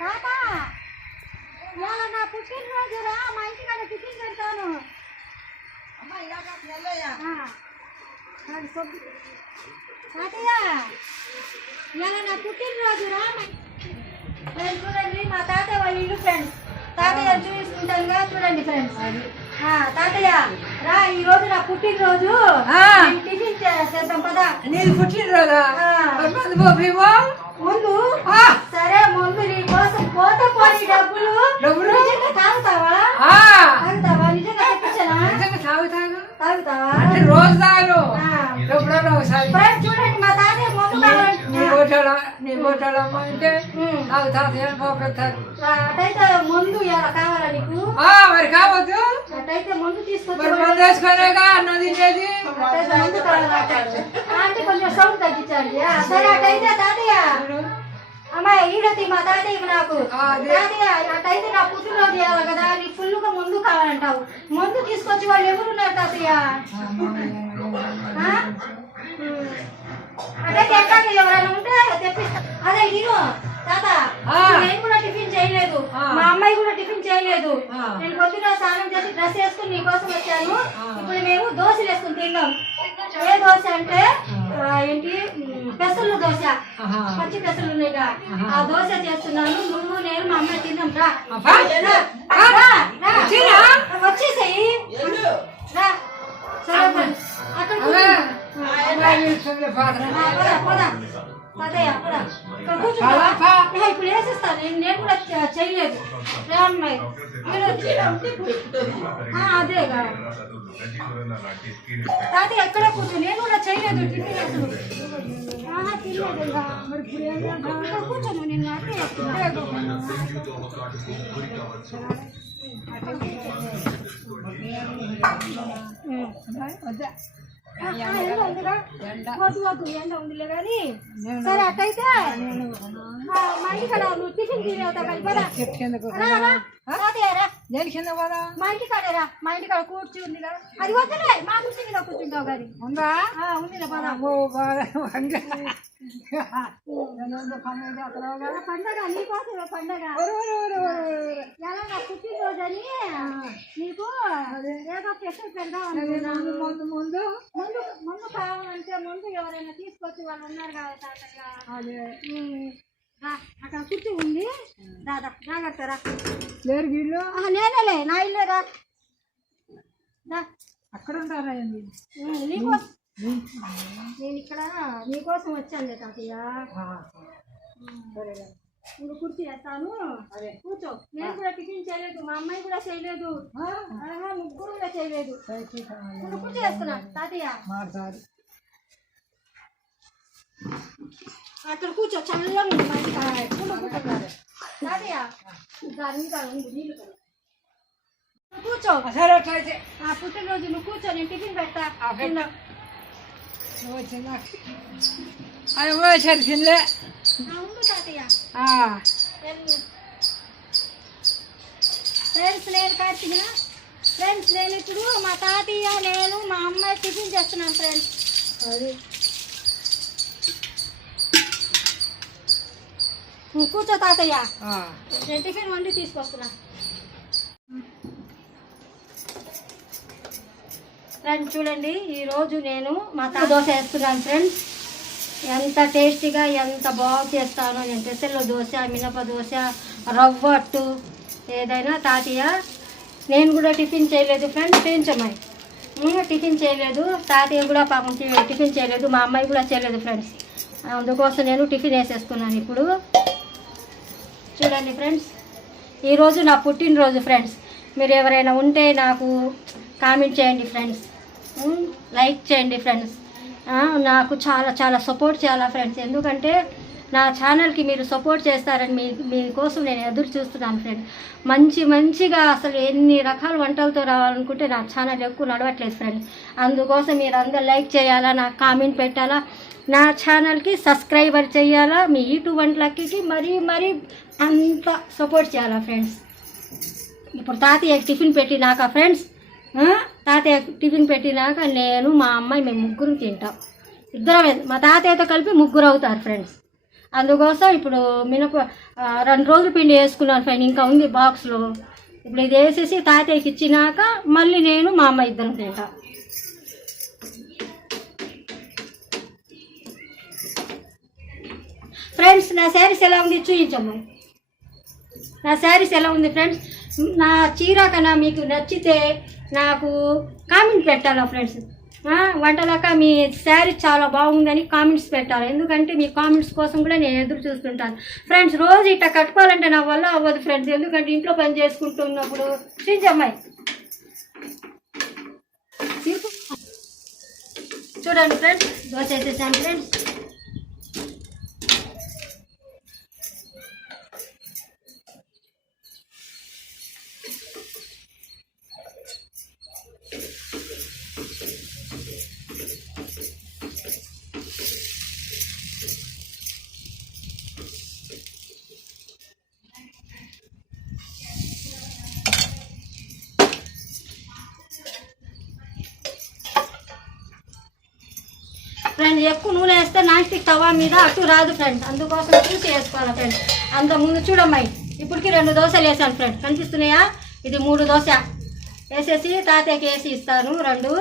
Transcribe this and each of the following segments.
తాత ఇవాళ నా పుట్టినరోజురా మా ఇంటికాడ టిఫిన్ పెడతాను. తాతయ్య ఇవాళ నా పుట్టినరోజురా. చూడండి మా తాతయ్య వాళ్ళ ఇల్లు ఫ్రెండ్స్. తాతయ్య చూసుకుంటానుగా చూడండి ఫ్రెండ్స్. తాతయ్య రా, ఈ రోజు నా పుట్టినరోజు, టిఫిన్ చేద్దాం పదా. నేను పుట్టినరోజా? ముందు సరే, ముందు నీ కోసం పోతే పోనీ డబ్బులు తాగుతావా? తాగుతావా? నిజంగా తెప్పించానా? తాగుతావా? రోజు తాను చూడండి మా తాతయ్య ముందు అటైతే ముందు ఎలా కావాలా నీకు? మరి కావద్దు. అటైతే ముందు తీసుకొచ్చి అన్న తినేది ముందు కావాలా అంటే కొంచెం సౌండ్ తగ్గించండి. సరే అటైతే తాతయ్య, అమ్మాయి ఈడతి మా తాతయ్యకి నాకు. తాతయ్య అటైతే నా పుట్టినరోజు చేయాలి కదా, నీకు ఫుల్గా ముందు కావాలంటావు. ముందు తీసుకొచ్చి వాళ్ళు ఎవరున్నారు తాతయ్య? అటైతే ఎట్లా ఎవరైనా ఉంటే తెప్పిస్తా. అదే నేను తాత, నేను కూడా టిఫిన్ చేయలేదు, మా అమ్మాయి కూడా టిఫిన్ చేయలేదు. నేను పొద్దున స్నానం చేసి డ్రెస్ వేసుకుని నీకోసం వచ్చాను. ఇప్పుడు మేము దోశలు వేసుకుని తిన్నాం. ఏ దోశ అంటే ఏంటి, పెసలు దోశ, పచ్చి పెసలు ఉన్నాయిగా, ఆ దోశ చేస్తున్నాను. నువ్వు నేను మా అమ్మాయి తిన్నాం. వచ్చేసాయి రా. సరే అక్కడ ఇప్పుడు వేసేస్తాను. నేను కూడా చేయలేదు. అదే తాత ఎక్కడ కూర్చో, నేను కూడా చేయలేదు టిఫిన్ అసలు. తినలేదు కూర్చోను. నేను ఎండ ఉందిలే కానీ. సరే అట్టయితే మా ఇంటికాడ నువ్వు టిఫిన్ తినేవుతావు కానీ పదా. మా ఇంటికాడరా, మా ఇంటికాడ కూర్చి ఉంది కదా, అది వద్దులే, మా కూర్చి మీద కూర్చుంటావు కానీ. ఉందా? ఉందిలే పదా. పండగ నీకోసం పండగ. ఎలా నా పుట్టినరోజు అని నీకు ఏదో స్పెషల్ పెడదాం. ముందు ముందు ముందు ముందు కావాలంటే ముందు ఎవరైనా తీసుకొచ్చి వాళ్ళు ఉన్నారు కదా తాతయ్య. అక్కడ కుర్చీ ఉంది, దాదా జాగ్రత్తరా. లేరు వీళ్ళు? నేనేలే, నా ఇల్లేరా. అక్కడ ఉంటారా? నీకోసం నేను ఇక్కడ నీకోసం వచ్చానులే తాతయ్య. నువ్వు కుర్చీ వేస్తాను, కూర్చో. నేను కూడా టిఫిన్ చేయలేదు, మా అమ్మాయి కూడా చేయలేదు, ముగ్గురు కూడా చేయలేదు. నువ్వు కుర్చీ వేస్తున్నా తాతయ్య. అక్కడ కూర్చో, చల్లగా ఉంది మా ఇంటికాడ. తాతయ్య నీళ్ళు కూర్చో. పుట్టినరోజు నువ్వు కూర్చో, నేను టిఫిన్ పెడతా. సరిసిందే ఉండు తాతయ్య. ఫ్రెండ్స్ నేను కార్తీక, ఫ్రెండ్స్ నేను ఇప్పుడు మా తాతయ్య నేను మా అమ్మాయి టిఫిన్ చేస్తున్నాను ఫ్రెండ్స్. అది కూర్చో తాతయ్య, నేను టిఫిన్ వండి తీసుకొస్తున్నా. ఫ్రెండ్స్ చూడండి, ఈరోజు నేను మా దోశ వేస్తున్నాను ఫ్రెండ్స్. ఎంత టేస్టీగా ఎంత బాగా చేస్తానో నేను. పెసల్లో దోశ, మినప దోశ, రవ్వ అట్టు ఏదైనా. తాతయ్య నేను కూడా టిఫిన్ చేయలేదు ఫ్రెండ్స్, పెంచమ్మాయి టిఫిన్ చేయలేదు, తాతయ్య కూడా పాపం టిఫిన్ చేయలేదు, మా అమ్మాయి కూడా చేయలేదు ఫ్రెండ్స్. అందుకోసం నేను టిఫిన్ వేసేసుకున్నాను. ఇప్పుడు చూడండి ఫ్రెండ్స్, ఈరోజు నా పుట్టినరోజు ఫ్రెండ్స్. మీరు ఎవరైనా ఉంటే నాకు కామెంట్ చేయండి ఫ్రెండ్స్, లైక్ చేయండి ఫ్రెండ్స్. నాకు చాలా చాలా సపోర్ట్ చేయాలా ఫ్రెండ్స్, ఎందుకంటే నా ఛానల్కి మీరు సపోర్ట్ చేస్తారని మీకోసం నేను ఎదురు చూస్తున్నాను ఫ్రెండ్స్. మంచిగా అసలు ఎన్ని రకాల వంటలతో రావాలనుకుంటే నా ఛానల్ ఎక్కువ నడవట్లేదు ఫ్రెండ్స్. అందుకోసం మీరు అందరూ లైక్ చేయాలా, నాకు కామెంట్ పెట్టాలా, నా ఛానల్కి సబ్స్క్రైబర్ చేయాలా, మీ యూట్యూబ్ వంటలకి మరీ అంత సపోర్ట్ చేయాలా ఫ్రెండ్స్. ఇప్పుడు తాతయ్య టిఫిన్ పెట్టినాక ఫ్రెండ్స్, తాతయ్య టిఫిన్ పెట్టినాక నేను మా అమ్మాయి మేము ముగ్గురు తింటాం. ఇద్దరం మా తాతయ్యతో కలిపి ముగ్గురు అవుతారు ఫ్రెండ్స్. అందుకోసం ఇప్పుడు మినప 2 రోజులు పిండి వేసుకున్నాను ఫ్రెండ్, ఇంకా ఉంది బాక్స్లో. ఇప్పుడు ఇది వేసేసి తాతయ్యకి ఇచ్చినాక మళ్ళీ నేను మా అమ్మ ఇద్దరం తింటా. ఫ్రెండ్స్ నా శారీస్ ఎలా ఉంది చూపించమ్మా. నా శారీస్ ఎలా ఉంది ఫ్రెండ్స్, నా చీర కన్నా మీకు నచ్చితే నాకు కామెంట్ పెట్టాలా ఫ్రెండ్స్. వంటలక మీ శారీ చాలా బాగుందని కామెంట్స్ పెట్టాలి, ఎందుకంటే మీ కామెంట్స్ కోసం కూడా నేను ఎదురు చూస్తుంటాను ఫ్రెండ్స్. రోజు ఇట్లా కట్టుకోవాలంటే నా వల్ల అవ్వదు ఫ్రెండ్స్, ఎందుకంటే ఇంట్లో పని చేసుకుంటున్నప్పుడు. శ్రీజమ్మాయి చూడండి ఫ్రెండ్స్, దోశ వేసేసాను ఫ్రెండ్స్. ఫ్రెండ్స్ ఎక్కువ నూనె వేస్తే నాన్ స్టిక్ తవా మీద అటు రాదు ఫ్రెండ్స్, అందుకోసం చూసి వేసుకోవాలి ఫ్రెండ్స్. అంతకుముందు చూడమ్మాయి, ఇప్పటికి 2 దోశలు వేసాను ఫ్రెండ్స్, కనిపిస్తున్నాయా? ఇది 3 దోశ వేసేసి తాతయ్యకి వేసి ఇస్తాను 2.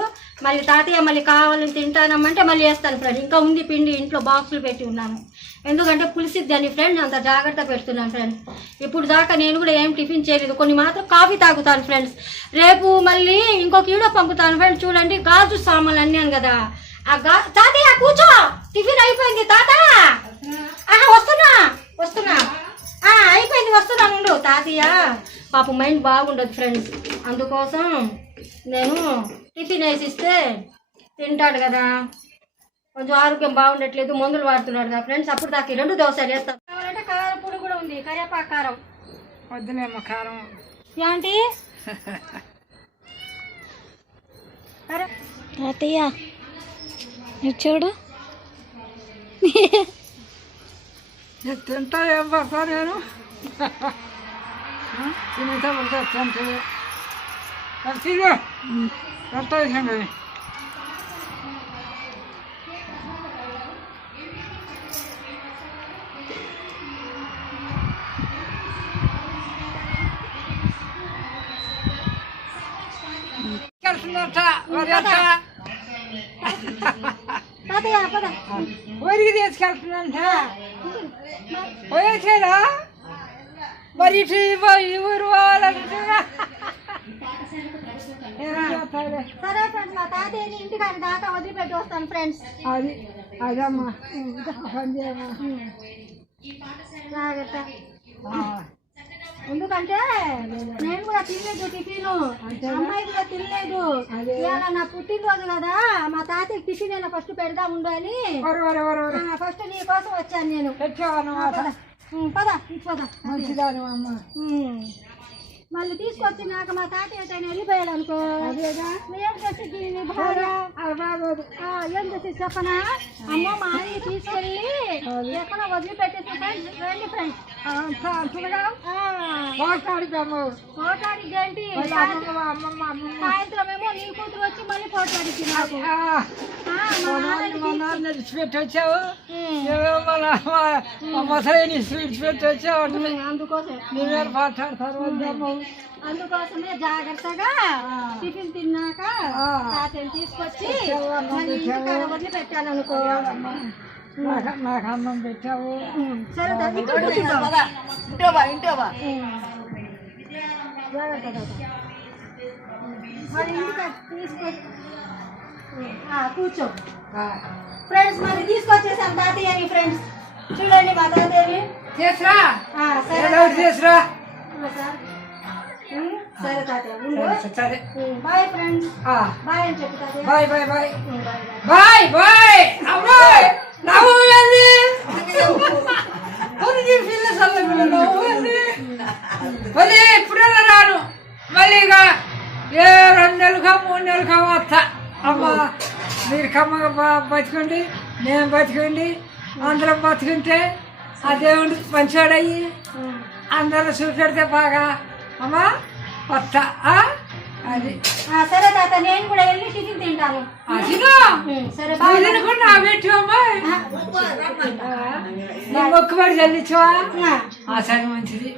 మళ్ళీ తాతయ్య మళ్ళీ కావాలని తింటానమ్మంటే మళ్ళీ వేస్తాను ఫ్రెండ్. ఇంకా ఉంది పిండి ఇంట్లో, బాక్సులు పెట్టి ఉన్నాను, ఎందుకంటే పులిసిద్దని ఫ్రెండ్, అంత జాగ్రత్త పెడుతున్నాను ఫ్రెండ్స్. ఇప్పుడు దాకా నేను కూడా ఏం టిఫిన్ చేయలేదు, కొన్ని మాత్రం కాఫీ తాగుతాను ఫ్రెండ్స్. రేపు మళ్ళీ ఇంకొక వీడియో పంపుతాను ఫ్రెండ్స్. చూడండి గాజు సామాన్లు అన్నాను కదా, తాతయ్య కూర్చో, టిఫిన్ అయిపోయింది తాత. వస్తున్నా అయిపోయింది, వస్తున్నాను ఉండు. తాతయ్య పాప మైండ్ బాగుండదు ఫ్రెండ్స్, అందుకోసం నేను టిఫిన్ వేసిస్తే తింటాడు కదా, కొంచెం ఆరోగ్యం బాగుండట్లేదు, మందులు వాడుతున్నాడు కదా ఫ్రెండ్స్. అప్పుడు దాకా 2 దోశలు వేస్తాను. కావాలంటే కారం పొడి కూడా ఉంది, కరివేపాకు కారం. వద్దులేమ్మ కారం. ఏంటి తాతయ్య చూడు, తింటా ఏం పడతా నేను తినేసా పడతా తింటే కరెక్ట్ వేసండి. కలిసిందట ఊరికి తీసుకెళ్తుందంట. పోయేసేదా మరి ఇటు ఈ ఊరు పోవాలంటే. సరే ఫ్రెండ్స్, మా తాతయ్యని ఇంటికాడి దాకా వదిలిపెట్టి వస్తాను ఫ్రెండ్స్. అది అదమ్మా పని చేయమ్మా జాగ్రత్త, ఎందుకంటే నేను కూడా తినలేదు టిఫిన్, అమ్మాయి కూడా తినలేదు. ఇవాళ నా పుట్టినరోజు కదా, మా తాతయ్యకి టిఫిన్ అయినా ఫస్ట్ పెడతా ఉండాలి, ఫస్ట్ నీ కోసం వచ్చాను నేను. పద మంచిదాను అమ్మ. మళ్ళీ తీసుకొచ్చినాక మా తాతయ్య వెళ్ళిపోయాడు అనుకో, ఏం చేసి దీన్ని భార్య ఏం చేసి చెప్పనా, అమ్మ మా ఆయన్ని తీసుకెళ్ళి ఎక్కడ వదిలిపెట్టేసి రండి ఫ్రెండ్స్. పోటాడికి ఏంటి, సాయంత్రం ఏమో నీ కూతురు వచ్చి మళ్ళీ పోటాడికి నాకు విడిచిపెట్టి వచ్చావు, ముసలి విడిచిపెట్టి వచ్చావు, అందుకోసం నువ్వే మాట్లాడతారు. అందుకోసమే జాగ్రత్తగా టిఫిన్ తిన్నాక తాతని తీసుకొచ్చి వదిలి పెట్టాను అనుకో. నాకు అన్నం పెట్టావు. సరే మరి ఇంటికి తీసుకొచ్చి కూర్చో ఫ్రెండ్స్. మరి తీసుకొచ్చేసాం తాతయ్యని ఫ్రెండ్స్, చూడండి మా తాతయ్యని. చేసరా సరే తాతయ్య, సరే బాయ్ ఫ్రెండ్స్, బాయ్ అని చెప్పు తాతయ్య. Bye bye bye bye bye. అమ్మాయి నవ్వు మళ్ళీ ఇప్పుడైనా రాను, మళ్ళీ ఇక 2 నెలలుగా 3 నెలలుగా వస్తా. అమ్మ మీరు కమ్మగా బతికండి, నేను బతికండి, అందరం బతుకుంటే ఆ దేవుడు మంచివాడయ్యి అందరూ చూపెడితే బాగా అమ్మా వస్తా. అది సరే తాత నేను కూడా వెళ్ళి టిఫిన్ తింటాను. అదిగా సరే బాయ్. కూడా నా పెట్టామా మొక్కుబడి చల్లించవా? సరే మంచిది.